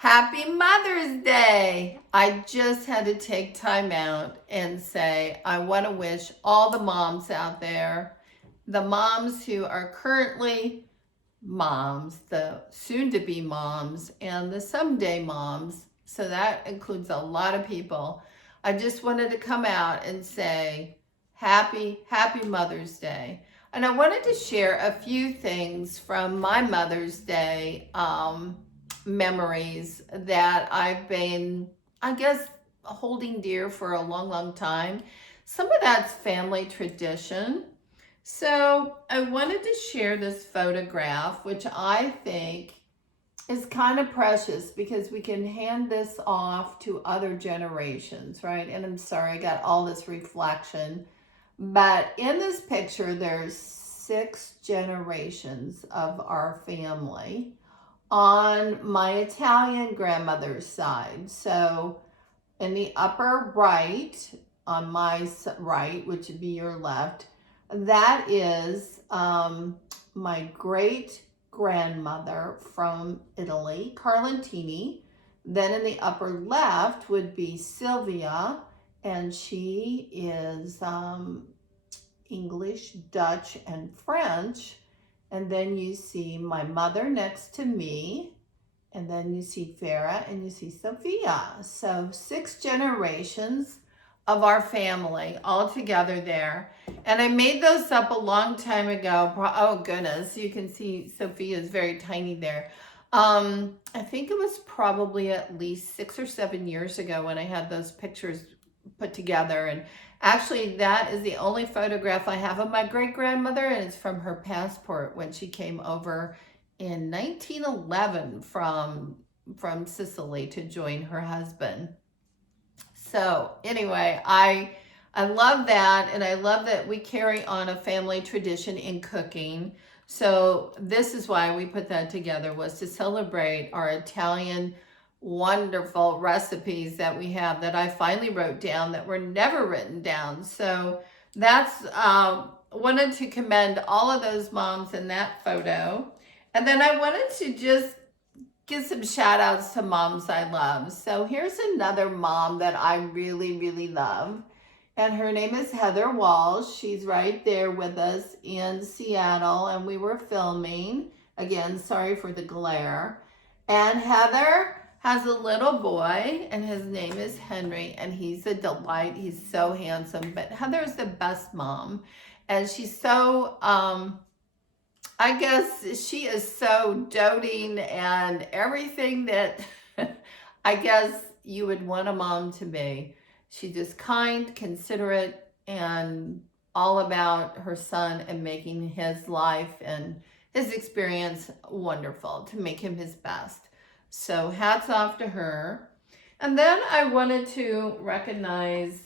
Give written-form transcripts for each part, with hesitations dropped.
Happy Mother's Day! I just had to take time out and say I want to wish all the moms out there, the moms who are currently moms, the soon-to-be moms, and the someday moms, so that includes a lot of people. I just wanted to come out and say happy Mother's Day. And I wanted to share a few things from my Mother's Day memories that I've been, I guess, holding dear for a long time. Some of that's family tradition. So I wanted to share this photograph, which I think is kind of precious because we can hand this off to other generations, right? And I'm sorry, I got all this reflection. But in this picture, there's 6 generations of our family on my Italian grandmother's side. So in the upper right, on my right, which would be your left, that is my great grandmother from Italy, Carlentini. Then in the upper left would be Sylvia, and she is English, Dutch, and French. And then you see my mother next to me, and then you see Farah, and you see Sophia. So 6 generations of our family all together there. And I made those up a long time ago. Oh goodness, you can see Sophia is very tiny there. I think it was probably at least 6 or 7 years ago when I had those pictures put together. And actually, that is the only photograph I have of my great-grandmother, and it's from her passport when she came over in 1911 from Sicily to join her husband. So anyway, I love that, and I love that we carry on a family tradition in cooking. So this is why we put that together, was to celebrate our Italian wonderful recipes that we have that I finally wrote down that were never written down. So that's wanted to commend all of those moms in that photo. And then I wanted to just give some shout outs to moms I love. So here's another mom that I really love. And her name is Heather Walsh. She's right there with us in Seattle, and we were filming. Again, sorry for the glare. And Heather has a little boy, and his name is Henry, and he's a delight. He's so handsome. But Heather's the best mom, and she's so, I guess she is so doting and everything that I guess you would want a mom to be. She's just kind, considerate, and all about her son and making his life and his experience wonderful to make him his best. So hats off to her. And then I wanted to recognize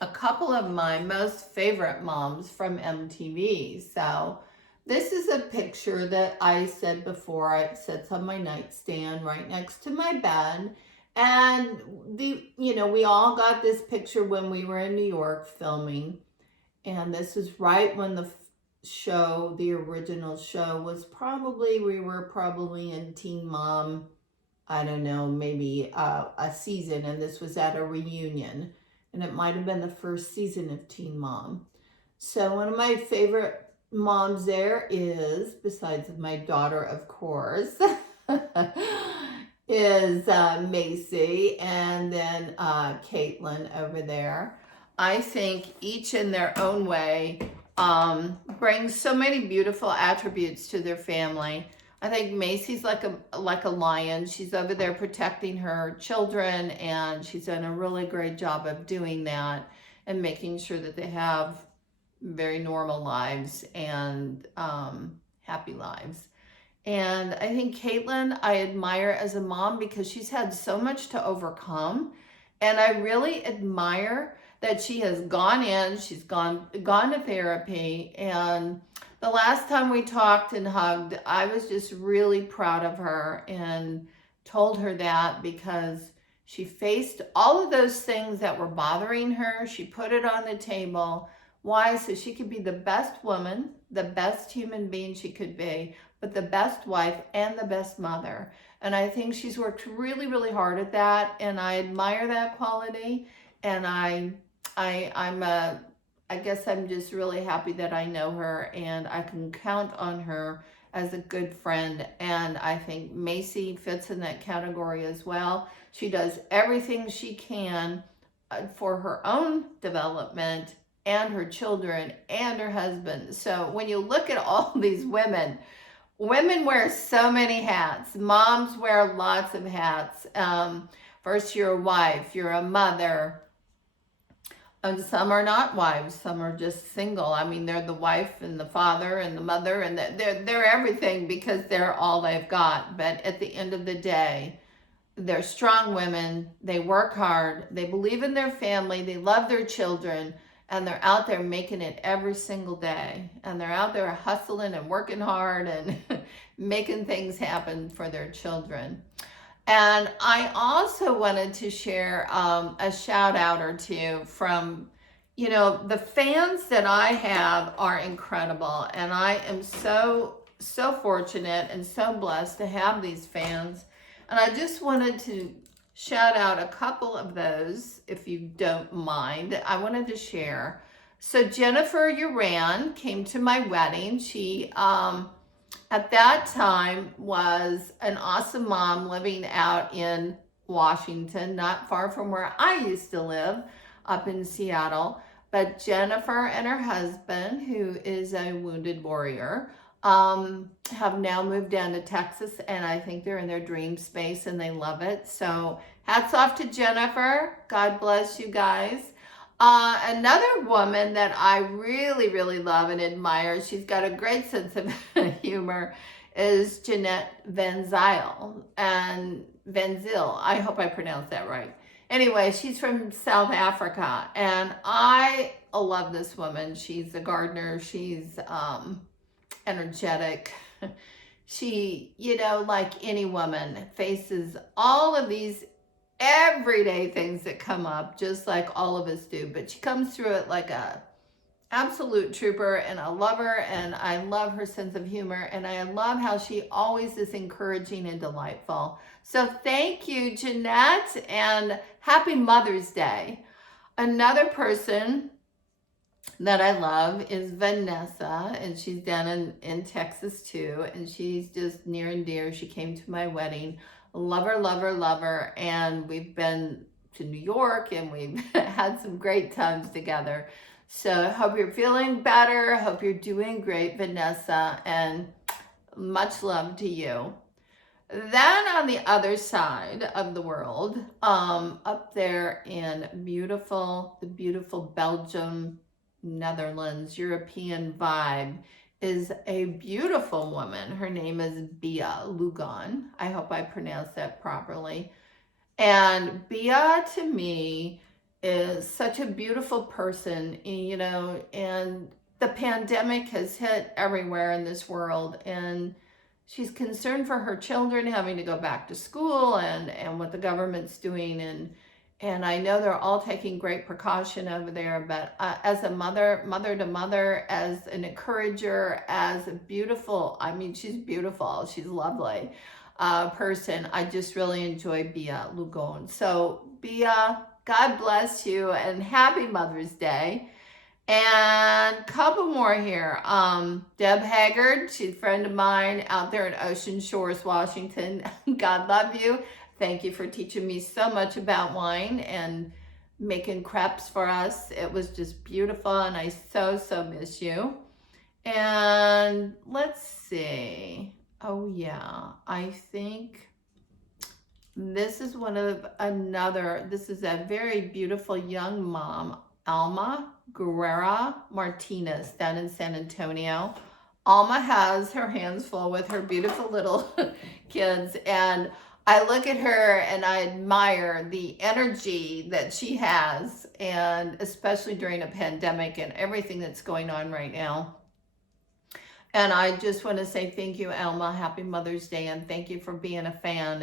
a couple of my most favorite moms from MTV. So this is a picture that I said before, it sits on my nightstand right next to my bed. And we all got this picture when we were in New York filming. And this is right when the show, the original show, was we were probably in Teen Mom, I don't know, maybe a season, and this was at a reunion, and it might have been the first season of Teen Mom. So one of my favorite moms there is, besides my daughter, of course, is Macy, and then Caitlin over there. I think each in their own way brings so many beautiful attributes to their family. I think Macy's like a lion. She's over there protecting her children, and she's done a really great job of doing that and making sure that they have very normal lives and happy lives. And I think Caitlin, I admire as a mom because she's had so much to overcome. And I really admire that she has gone in, she's gone to therapy. And the last time we talked and hugged, I was just really proud of her and told her that because she faced all of those things that were bothering her. She put it on the table. Why? So she could be the best woman, the best human being she could be, but the best wife and the best mother. And I think she's worked really, really hard at that, and I admire that quality. And I guess I'm just really happy that I know her and I can count on her as a good friend. And I think Macy fits in that category as well. She does everything she can for her own development and her children and her husband. So when you look at all these women, women wear so many hats. Moms wear lots of hats. First, you're a wife, you're a mother. And some are not wives, some are just single. I mean, they're the wife and the father and the mother, and they're everything because they're all they've got. But at the end of the day, they're strong women. They work hard. They believe in their family. They love their children, and they're out there making it every single day. And they're out there hustling and working hard and making things happen for their children. And I also wanted to share a shout out or two from, the fans that I have are incredible. And I am so fortunate and so blessed to have these fans. And I just wanted to shout out a couple of those, if you don't mind. I wanted to share. So Jennifer Uran came to my wedding. She, at that time, was an awesome mom living out in Washington, not far from where I used to live, up in Seattle. But Jennifer and her husband, who is a wounded warrior, have now moved down to Texas, and I think they're in their dream space and they love it. So hats off to Jennifer. God bless you guys. Another woman that I really, really love and admire, she's got a great sense of humor, is Jeanette Van Zyl. I hope I pronounced that right. Anyway, she's from South Africa, and I love this woman. She's a gardener. She's energetic. She, like any woman, faces all of these everyday things that come up, just like all of us do, but she comes through it like a absolute trooper, and I love her, and I love her sense of humor, and I love how she always is encouraging and delightful. So thank you, Jeanette, and happy Mother's Day. Another person that I love is Vanessa, and she's down in Texas too, and she's just near and dear. She came to my wedding. Love her, love her, love her. And we've been to New York and we've had some great times together. So I hope you're feeling better. I hope you're doing great, Vanessa, and much love to you. Then on the other side of the world, up there in the beautiful Belgium, Netherlands, European vibe, is a beautiful woman. Her name is Bia Lugan. I hope I pronounced that properly. And Bia, to me, is such a beautiful person, and the pandemic has hit everywhere in this world, and she's concerned for her children having to go back to school and what the government's doing, and I know they're all taking great precaution over there, but as a mother to mother, as an encourager, as a beautiful, she's beautiful, she's lovely person. I just really enjoy Bia Lugon. So Bia, God bless you and happy Mother's Day. And a couple more here. Deb Haggard, she's a friend of mine out there in Ocean Shores, Washington. God love you. Thank you for teaching me so much about wine and making crepes for us. It was just beautiful, and I so miss you. And let's see. Oh yeah, I think this is this is a very beautiful young mom, Alma Guerrera Martinez, down in San Antonio. Alma has her hands full with her beautiful little kids, and I look at her and I admire the energy that she has, and especially during a pandemic and everything that's going on right now. And I just want to say thank you, Alma. Happy Mother's Day, and thank you for being a fan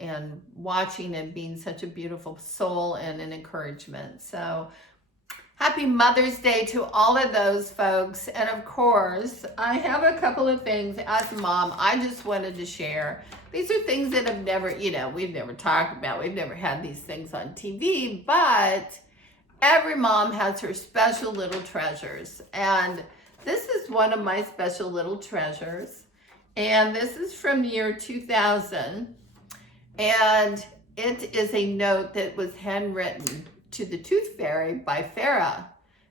and watching and being such a beautiful soul and an encouragement. So Happy Mother's Day to all of those folks. And of course, I have a couple of things as a mom I just wanted to share. These are things that have never, we've never talked about. We've never had these things on TV, but every mom has her special little treasures. And this is one of my special little treasures. And this is from the year 2000. And it is a note that was handwritten to the Tooth Fairy by Farah.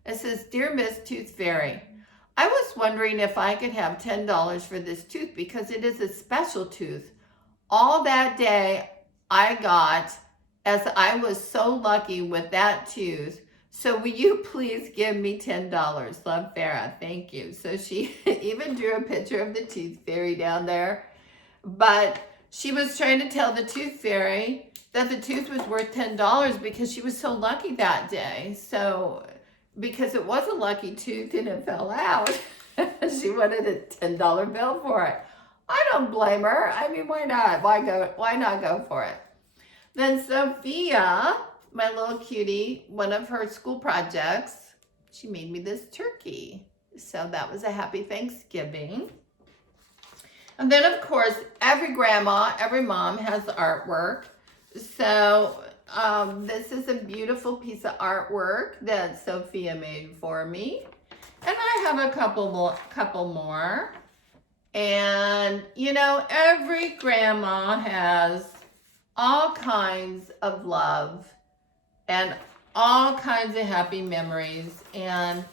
It says, "Dear Miss Tooth Fairy, I was wondering if I could have $10 for this tooth because it is a special tooth. All that day I got, as I was so lucky with that tooth. So will you please give me $10? Love, Farah." Thank you. So she even drew a picture of the Tooth Fairy down there. But she was trying to tell the Tooth Fairy that the tooth was worth $10 because she was so lucky that day. So, because it was a lucky tooth and it fell out, she wanted a $10 bill for it. I don't blame her. I mean, why not? Why not go for it? Then Sophia, my little cutie, one of her school projects, she made me this turkey. So that was a happy Thanksgiving. And then, of course, every grandma, every mom has artwork. So this is a beautiful piece of artwork that Sophia made for me. And I have a couple more. And, every grandma has all kinds of love and all kinds of happy memories. And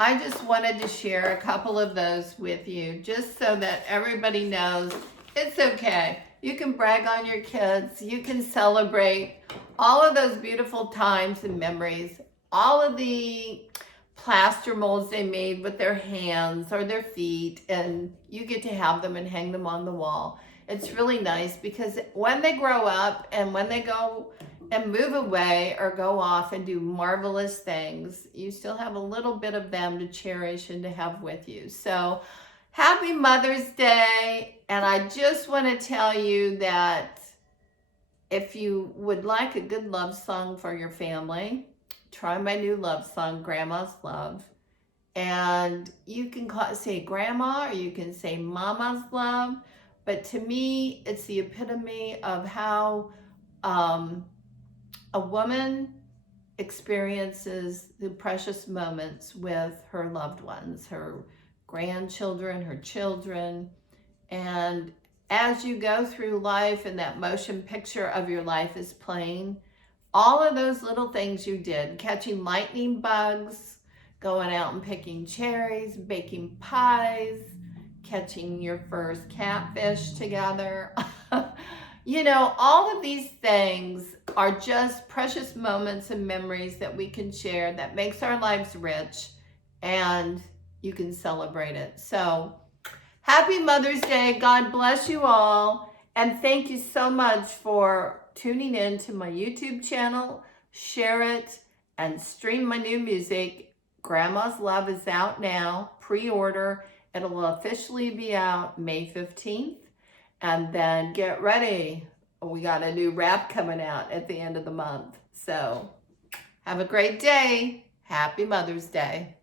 I just wanted to share a couple of those with you just so that everybody knows it's okay. You can brag on your kids. You can celebrate all of those beautiful times and memories, all of the plaster molds they made with their hands or their feet, and you get to have them and hang them on the wall. It's really nice because when they grow up and when they go and move away or go off and do marvelous things, you still have a little bit of them to cherish and to have with you. So happy Mother's Day. And I just want to tell you that if you would like a good love song for your family, try my new love song, Grandma's Love. And you can say Grandma or you can say Mama's Love. But to me, it's the epitome of how a woman experiences the precious moments with her loved ones, her grandchildren, her children. And as you go through life and that motion picture of your life is playing, all of those little things you did, catching lightning bugs, going out and picking cherries, baking pies, catching your first catfish together. All of these things are just precious moments and memories that we can share that makes our lives rich, and you can celebrate it. So happy Mother's Day. God bless you all. And thank you so much for tuning in to my YouTube channel. Share it and stream my new music. Grandma's Love is out now. Pre-order. It'll officially be out May 15th. And then get ready. We got a new rap coming out at the end of the month. So have a great day. Happy Mother's Day.